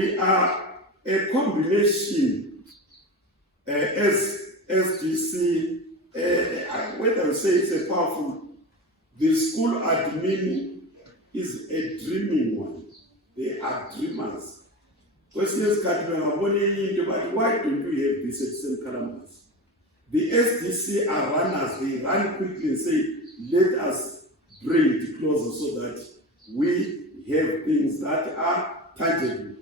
we are a combination as SDC, whether I say it's a powerful, the school admin is a dreaming one. They are dreamers. Questions but why don't we have this at St. Columbus? The SDC are runners. They run quickly and say, let us bring it closer so that we have things that are tangible.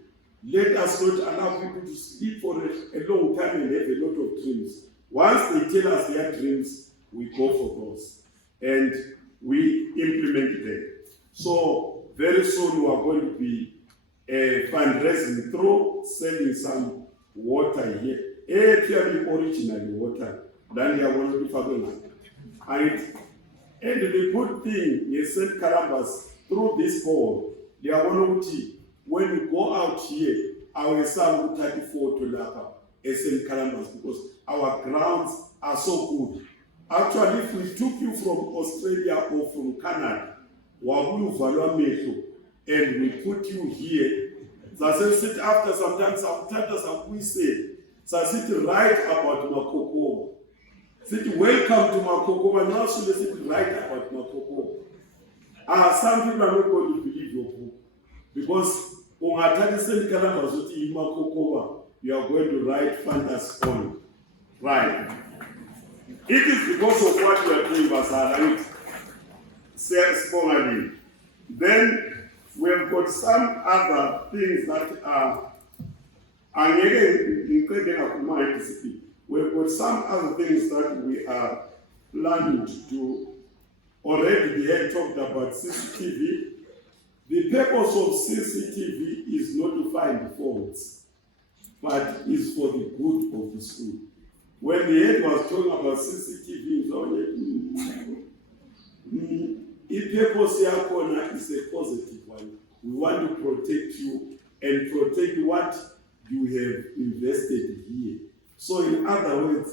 Let us not allow people to sleep for a long time and have a lot of dreams. Once they tell us their dreams, we go for those and we implement them. So very soon we are going to be fundraising through selling some water here. Actually original water. Then they are going to be fundraising. And the good thing is St. Columbus, through this board, they are going to, when we go out here, our son will 34 to Lapa, St. Columbus, because our grounds are so good. Actually, if we took you from Australia or from Canada, and we put you here, so sit after sometimes we say, so sit right about Makoko. Sit welcome to Makoko, now should sit right about Makoko. Some people are not going to believe your book because you are going to write fantasy on. Right. It is because of what you are doing, Basala. Self-sponging. Then we have got some other things that are we've got some other things that we are planning to do. Already they had talked about CCTV. The purpose of CCTV is not to find faults, but is for the good of the school. When the head was talking about CCTV, the purpose here is a positive one. We want to protect you and protect what you have invested here. So in other words,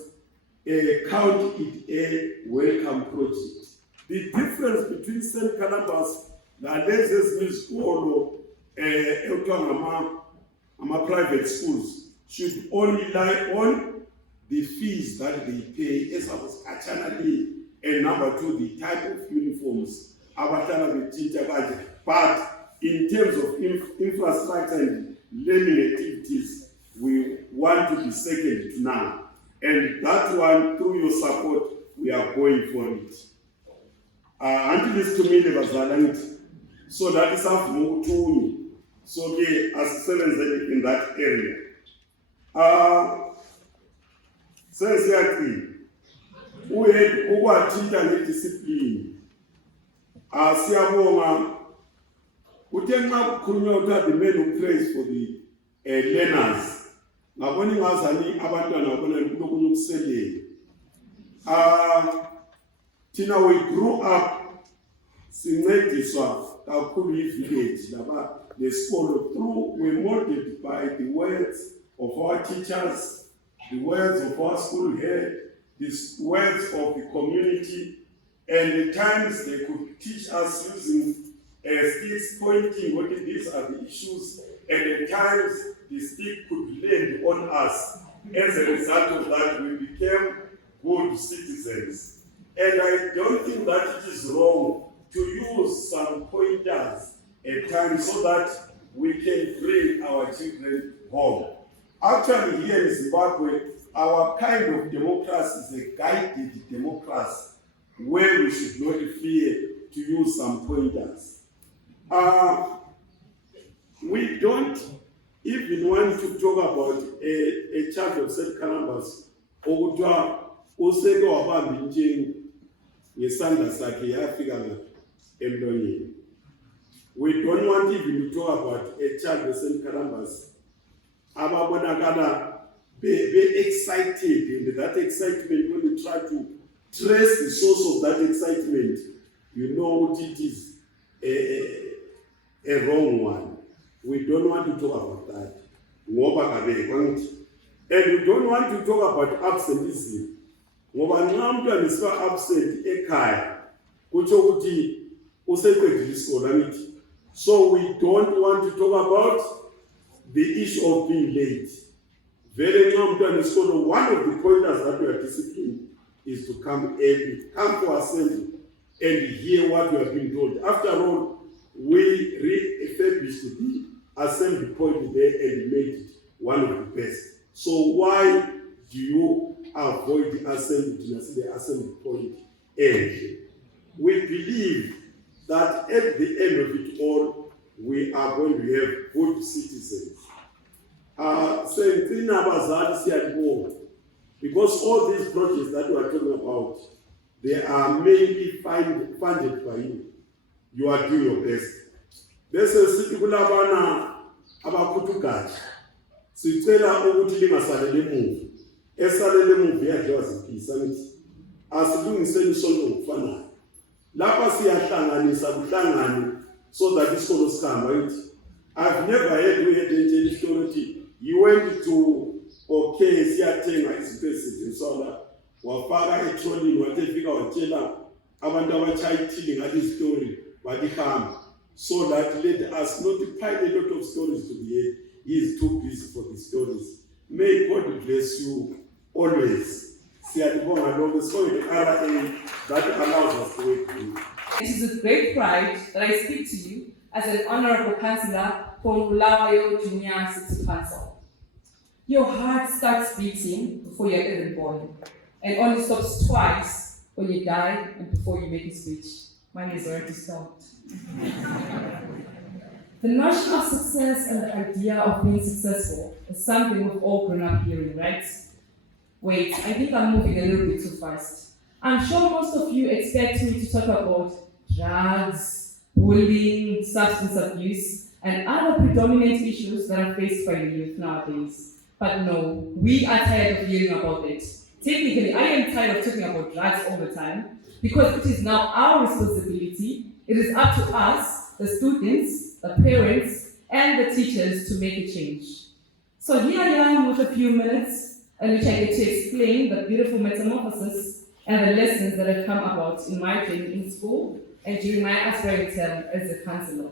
count it a welcome project. The difference between St. Columbus and this school or private schools should only lie on the fees that they pay, as I was actually, and number two, the type of uniforms. But in terms of infrastructure and learning activities, we want to be second to none. And that one, through your support, we are going for it. Until this to me, there was a so that is how to so they as in that area. Says that we had teacher discipline. Siabonga, we can now the men who praise for the learners. Now, when you ask any Tina, we grew up village, the school through we molded by the words of our teachers, the words of our school head, the words of the community, and the times they could teach us using sticks pointing what these are the issues, and the times the stick could land on us. As a result of that, we became good citizens. And I don't think that it is wrong to use some pointers at times so that we can bring our children home. Actually, here in Zimbabwe, our kind of democracy is a guided democracy where we should not fear to use some pointers. We don't even want to talk about a child of St. Columbus or useke wabamba injini ngesandla sakhe yafika emlonyeni. We don't want even to talk about a child of St. Columbus ababonakala be excited, and that excitement, when you try to trace the source of that excitement, you know what it is a wrong one. We don't want to talk about that. And we don't want to talk about absenteeism. Ngoba nxa umntwana isiba absent ekhaya kutsho ukuthi useqedile isikole angithi. So we don't want to talk about the issue of being late. Very important is one of the pointers that we are disciplined is to come early, come for assembly, and hear what you have been told. After all, we refurbished the assembly point there and made it one of the best. So why do you avoid the assembly point early? We believe that at the end of it all, we are going to have good citizens. Because all these projects that we are talking about, they are mainly funded by you. You are doing your best. Bese sithi kulabana abakhuthugatsha sicela ukuthi lingasalele emuva. Esalele emuva iyadliwa ziphisa nithi asilungiseni isonto ngokufanayo. Lapha siyahlanganisa kuhlangane so that isikolo sikhamba yithi I've never heard we had a story. You went to siyathenga izinto ezisetshenziswa wafaka etrolling wathefika watshela abantu abachaya ithili ngale story walihamba. So that let us not pile a lot of stories to the head. He is too busy for the stories. May God bless you always. Siyadibonga lonke so the RA that allows us to work with you. It is with great pride that I speak to you as an honorable councillor for Bulawayo Junior City Council. Your heart starts beating before you're even born, and only stops twice when you die and before you make a speech. Mine is already stopped. The notion of success and the idea of being successful is something we've all grown up hearing, right? Wait, I think I'm moving a little bit too fast. I'm sure most of you expect me to talk about drugs, bullying, substance abuse, and other predominant issues that are faced by the youth nowadays. But no, we are tired of hearing about it. Technically, I am tired of talking about drugs all the time because it is now our responsibility. It is up to us, the students, the parents, and the teachers to make a change. So here I am with a few minutes in which I get to explain the beautiful metamorphosis and the lessons that have come about in my journey in school and during my aspiring term as a councillor.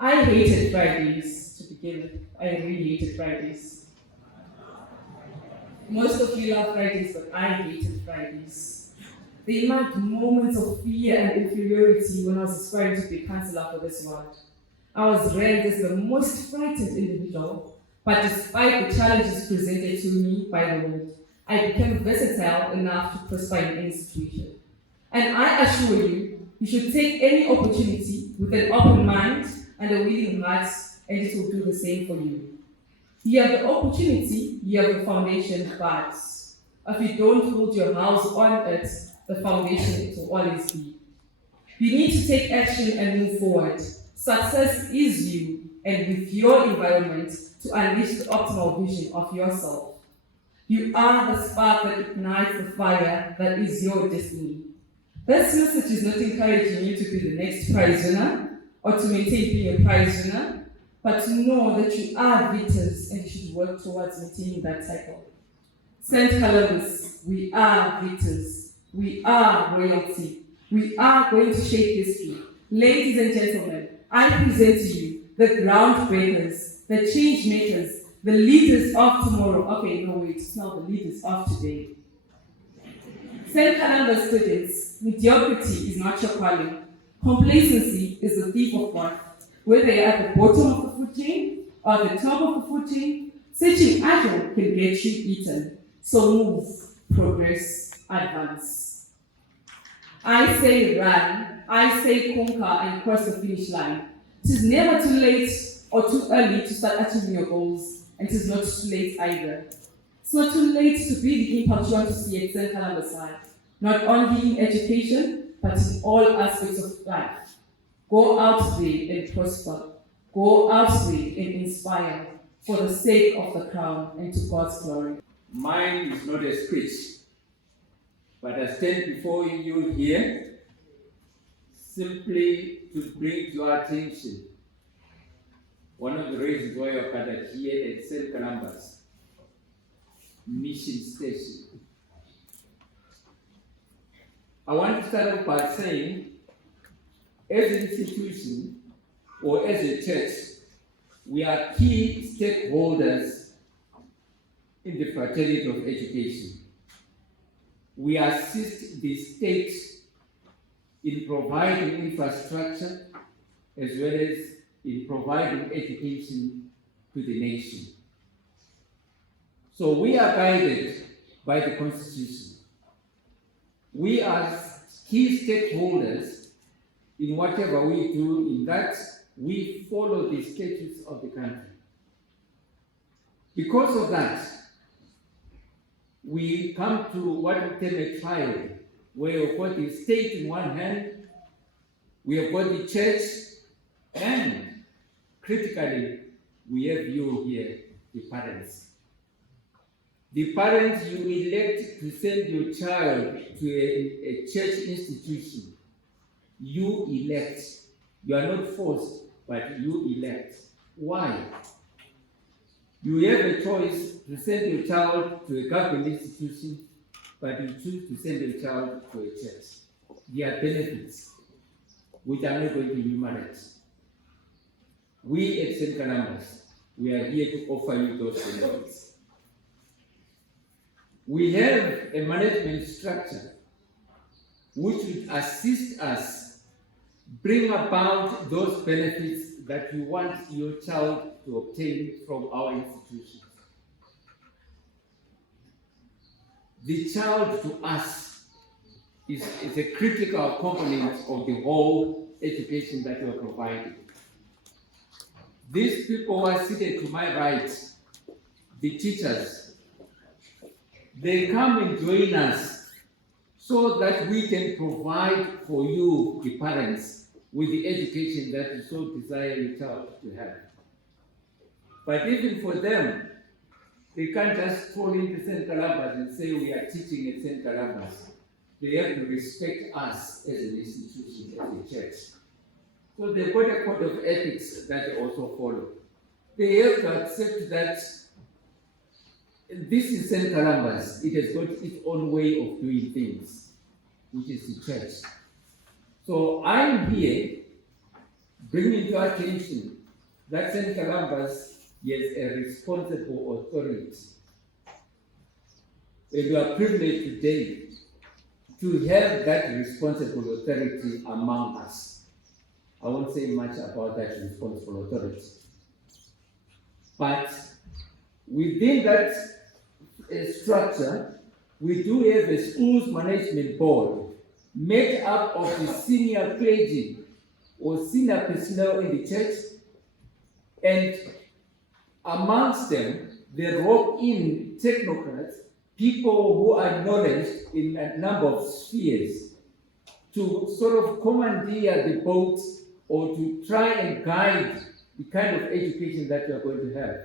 I hated Fridays to begin with. I really hated Fridays. Most of you love Fridays, but I hated Fridays. They marked moments of fear and inferiority when I was aspiring to be councillor for this ward. I was ranked as the most frightened individual, but despite the challenges presented to me by the world, I became versatile enough to prosper in any situation. And I assure you, you should take any opportunity with an open mind and a willing heart, and it will do the same for you. You have the opportunity, you have the foundation, but if you don't build your house on it, the foundation it will always be. You need to take action and move forward. Success is you, and with your environment, to unleash the optimal vision of yourself. You are the spark that ignites the fire that is your destiny. This message is not encouraging you to be the next prize winner, or to maintain being a prize winner, but to know that you are victors and you should work towards maintaining that title. St. Columbus, we are victors. We are royalty. We are going to shape history. Ladies and gentlemen, I present to you the groundbreakers, the change makers, the leaders of tomorrow. Okay, no wait, it's not the leaders of today. St. Columbus students, mediocrity is not your calling. Complacency is the thief of worth. Whether you're at the bottom of the food chain or the top of the food chain, searching agile can get you eaten. So move, progress, advance. I say run, I say conquer and cross the finish line. It is never too late or too early to start achieving your goals, and it is not too late either. It's not too late to be the impact you want to see at St. Columba's side, not only in education, but in all aspects of life. Go out there and prosper. Go out there and inspire for the sake of the crown and to God's glory. Mine is not a speech, but I stand before you here simply to bring to your attention one of the reasons why you're gathered here at St. Columba's Mission Station. I want to start off by saying, as an institution, or as a church, we are key stakeholders in the fraternity of education. We assist the state in providing infrastructure as well as in providing education to the nation. So we are guided by the Constitution. We are key stakeholders in whatever we do, in that we follow the statutes of the country. Because of that, we come to what we term a trial, where we've got the state in one hand, we have got the church, and critically, we have you here, the parents. The parents you elect to send your child to a church institution, you elect. You are not forced, but you elect. Why? You have a choice to send your child to a government institution, but you choose to send your child to a church. There are benefits, which I'm not going to enumerate. We at St. Columba's, we are here to offer you those benefits. We have a management structure which will assist us bring about those benefits that you want your child to obtain from our institutions. The child to us is a critical component of the whole education that you are providing. These people who are seated to my right, the teachers, they come and join us so that we can provide for you, the parents, with the education that you so desire your child to have. But even for them, they can't just call into St. Columba's and say we are teaching at St. Columba's. They have to respect us as an institution, as a church. So they've got a code of ethics that they also follow. They have to accept that this is St. Columba's. It has got its own way of doing things, which is the church. So I'm here bringing to attention that St. Columba's is a responsible authority. And we are privileged today to have that responsible authority among us. I won't say much about that responsible authority. But within that structure, we do have a schools management board made up of the senior clergy or senior personnel in the church, and amongst them, they rope in technocrats, people who are knowledge in a number of spheres, to sort of commandeer the boats or to try and guide the kind of education that we are going to have.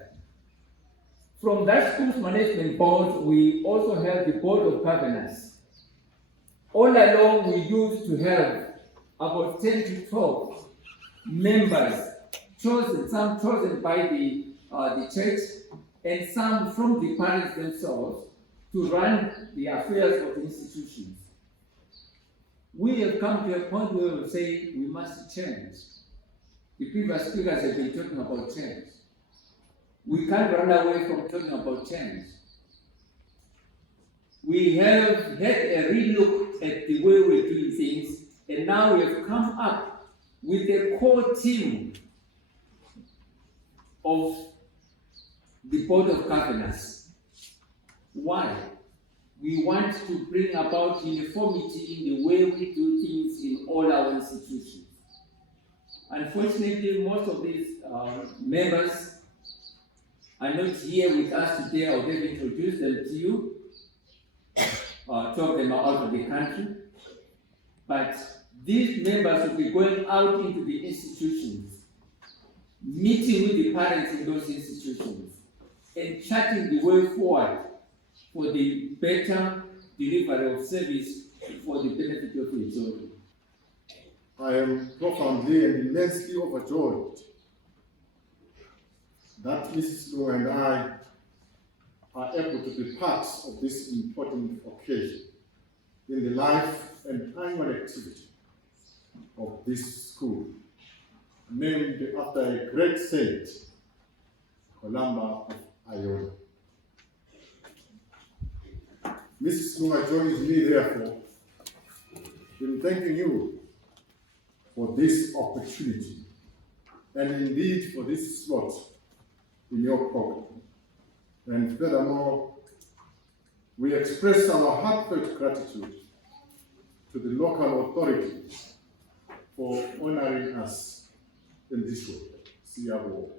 From that schools management board, we also have the board of governors. All along, we used to have about 10 to 12 members chosen, some chosen by the church, and some from the parents themselves, to run the affairs of the institutions. We have come to a point where we say we must change. The previous speakers have been talking about change. We can't run away from talking about change. We have had a relook at the way we're doing things, and now we have come up with a core team of the Board of Governors. Why? We want to bring about uniformity in the way we do things in all our institutions. Unfortunately, most of these members are not here with us today. I would have introduced them to you. Two of them are out of the country. But these members will be going out into the institutions, meeting with the parents in those institutions, and charting the way forward for the better delivery of service for the benefit of the children. I am profoundly and immensely overjoyed that Mrs. Lu and I are able to be part of this important occasion in the life and annual activity of this school. named after a great saint, Columba of Iona. Mrs. Lunga joins me, therefore, in thanking you for this opportunity and indeed for this slot in your program. And furthermore, we express our heartfelt gratitude to the local authorities for honoring us in this way. Siyabonga.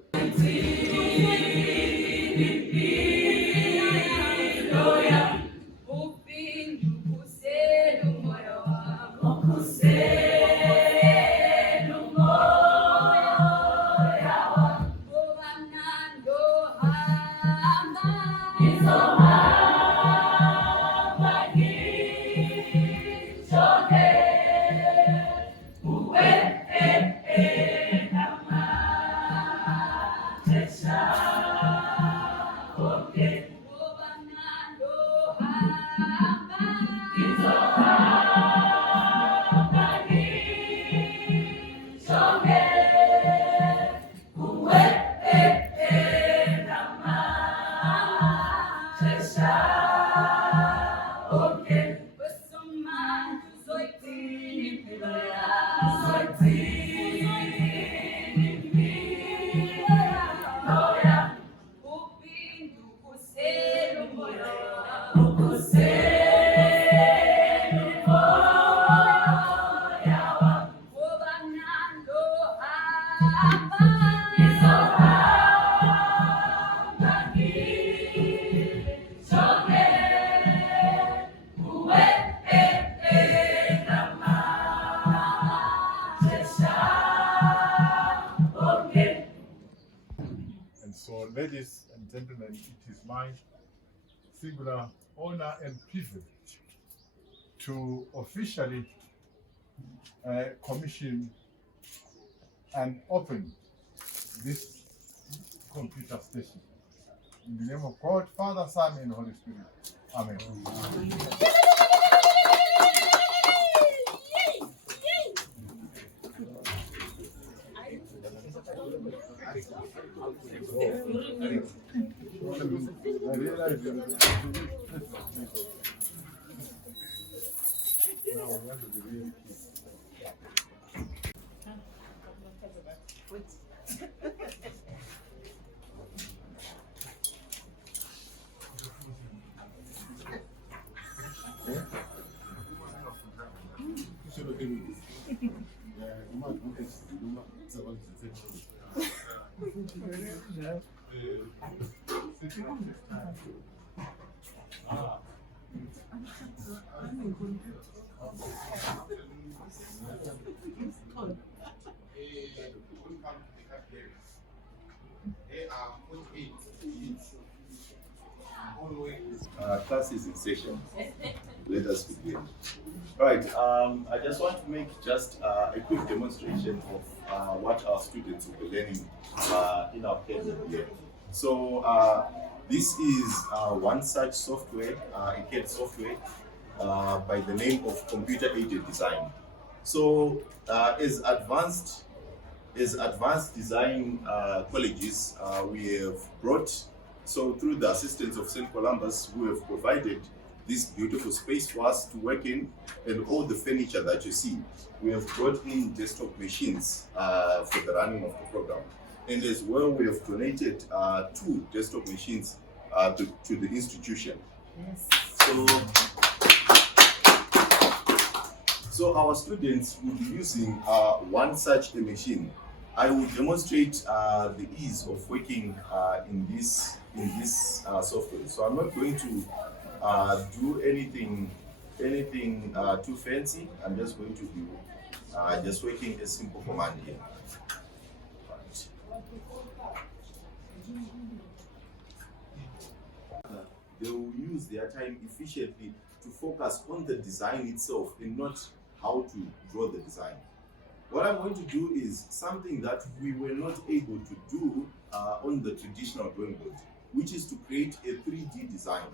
So, ladies and gentlemen, it is my singular honor and privilege to officially commission and open this computer station. In the name of God, Father, Son, and Holy Spirit. Amen. Class is in session. Let us begin. Right. I just want to make just a quick demonstration of what our students will be learning in our CAD here. So this is one such software, a CAD software by the name of computer-aided design. So as advanced design colleges, we have brought. So through the assistance of St. Columbus, we have provided this beautiful space for us to work in, and all the furniture that you see. We have brought in desktop machines for the running of the program. And as well, we have donated 2 desktop machines to the institution. Yes. So our students will be using one such a machine. I will demonstrate the ease of working in this software. So I'm not going to do anything too fancy. I'm just going to be just working a simple command here. Right. They will use their time efficiently to focus on the design itself and not how to draw the design. What I'm going to do is something that we were not able to do on the traditional drawing board, which is to create a 3D design.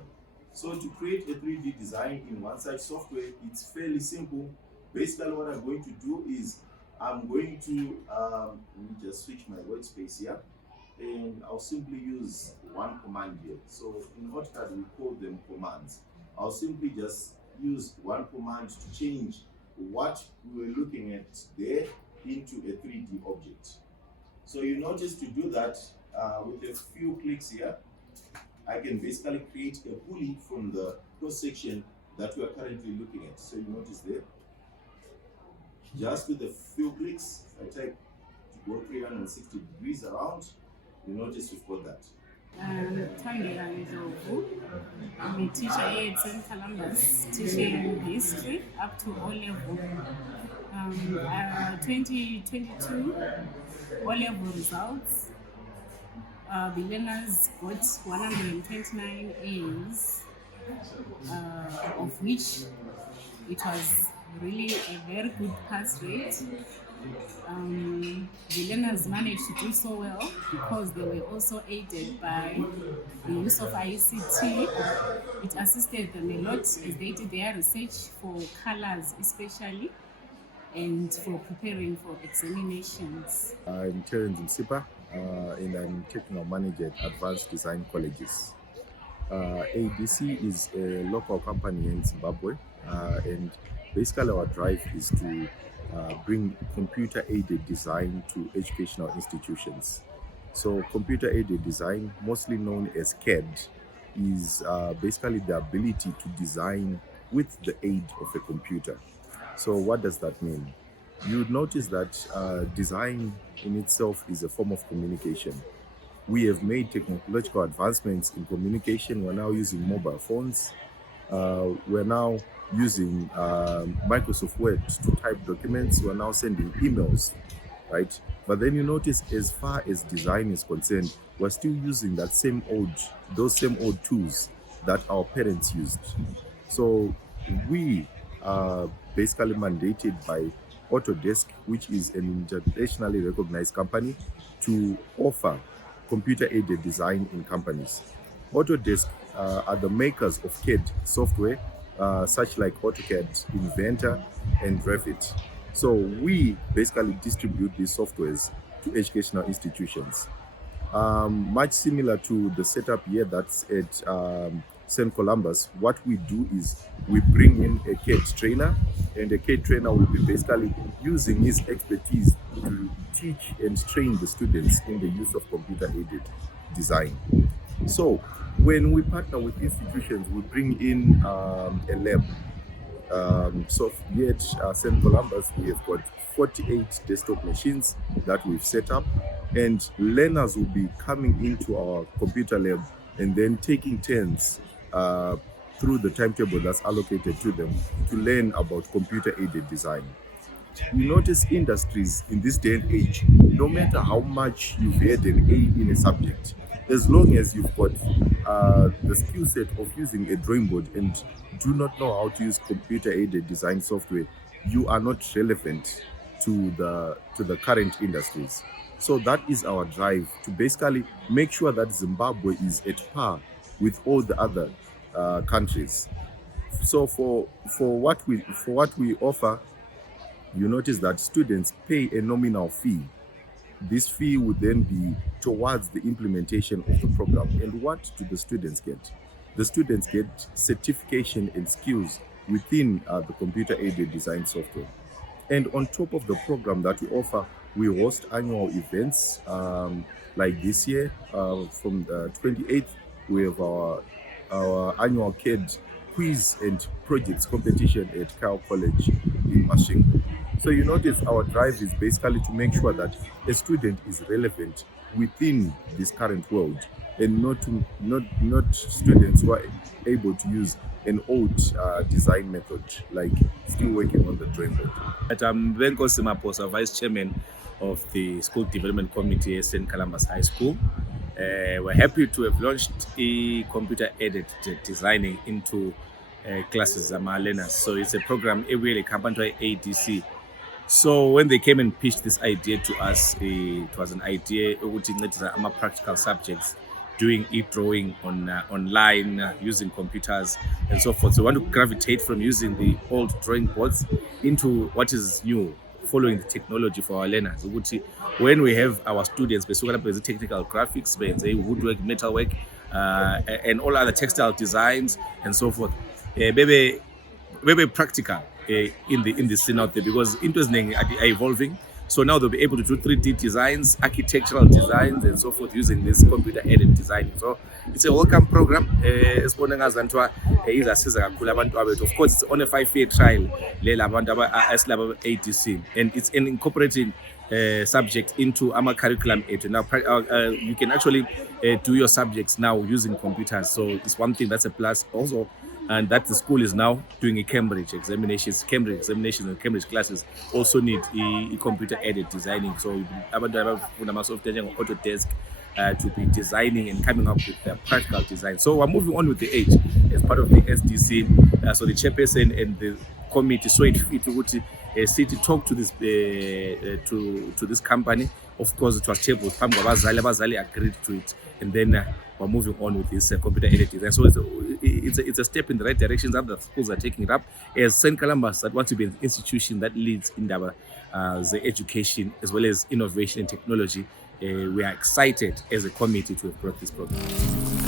So to create a 3D design in one such software, it's fairly simple. Basically what I'm going to do is I'm going to, let me just switch my workspace here, and I'll simply use one command here. So in AutoCAD, we call them commands. I'll simply just use one command to change what we were looking at there into a 3D object. So you notice to do that with a few clicks here, I can basically create a pulley from the cross section that we are currently looking at. So you notice there, just with a few clicks, I type to go 360 degrees around, you notice we've got that. Tangela Ndlovu. I'm a teacher here at St. Columba's, teaching history up to O level. 2022 O level results. The learners got 129 A's, of which it was really a very good pass rate. The learners managed to do so well because they were also aided by the use of ICT. It assisted them a lot as they did their research for colors especially and for preparing for examinations. I'm Terence Msipa, and I'm technical manager at Advanced Design Colleges. ADC is a local company in Zimbabwe, and basically our drive is to bring computer-aided design to educational institutions. So computer-aided design, mostly known as CAD, is basically the ability to design with the aid of a computer. So what does that mean? You would notice that design in itself is a form of communication. We have made technological advancements in communication. We're now using mobile phones. We're now using Microsoft Word to type documents. We're now sending emails, right? But then you notice, as far as design is concerned, we're still using those same old tools that our parents used. So we are basically mandated by Autodesk, which is an internationally recognized company, to offer computer-aided design in companies. Autodesk are the makers of CAD software, such like AutoCAD, Inventor, and Revit. So we basically distribute these softwares to educational institutions. Much similar to the setup here that's at St. Columba's, what we do is we bring in a CAD trainer, and the CAD trainer will be basically using his expertise to teach and train the students in the use of computer-aided design. So when we partner with institutions, we bring in a lab. So here at St. Columba's, we have got 48 desktop machines that we've set up, and learners will be coming into our computer lab and then taking turns through the timetable that's allocated to them to learn about computer-aided design. You notice industries in this day and age, no matter how much you've had an A in a subject, as long as you've got the skill set of using a drawing board and do not know how to use computer-aided design software, you are not relevant to the current industries. So that is our drive, to basically make sure that Zimbabwe is at par with all the other countries. So for what we offer, you notice that students pay a nominal fee. This fee would then be towards the implementation of the program. And what do the students get? The students get certification and skills within the computer-aided design software. And on top of the program that we offer, we host annual events like this year. From the 28th, we have our annual CAD quiz and projects competition at Kyle College in Mashingo. So you notice our drive is basically to make sure that a student is relevant within this current world, and not students who are able to use an old design method, like still working on the drawing board. I'm Venko Simaposa, Vice Chairman of the School Development Committee at St. Columba's High School. We're happy to have launched a computer-aided designing into classes of our learners. So it's a program really accompanied by ADC. So when they came and pitched this idea to us, it was an idea which is practical subjects, doing e-drawing online, using computers and so forth. So we want to gravitate from using the old drawing boards into what is new, following the technology for our learners. When we have our students, basically technical graphics, woodwork, metalwork, and all other textile designs and so forth, very practical in the scene out there, because interesting are evolving. So now they'll be able to do 3D designs, architectural designs, and so forth using this computer-aided designing. So it's a welcome program. Of course, it's on a 5-year trial, ADC, and it's an incorporating subject into our curriculum. Now, you can actually do your subjects now using computers. So it's one thing that's a plus also. And that the school is now doing a Cambridge examinations and Cambridge classes also need a computer-aided designing. So Autodesk to be designing and coming up with the practical design. So we're moving on with the age as part of the SDC. So the chairperson and the committee so it fit to city talk to this to this company. Of course, it was tabled. Bazali agreed to it, and then we're moving on with this computer-aided design. So it's a step in the right direction. Other schools are taking it up. As St. Columba's, that wants to be an institution that leads in the education as well as innovation and technology. We are excited as a committee to have brought this program.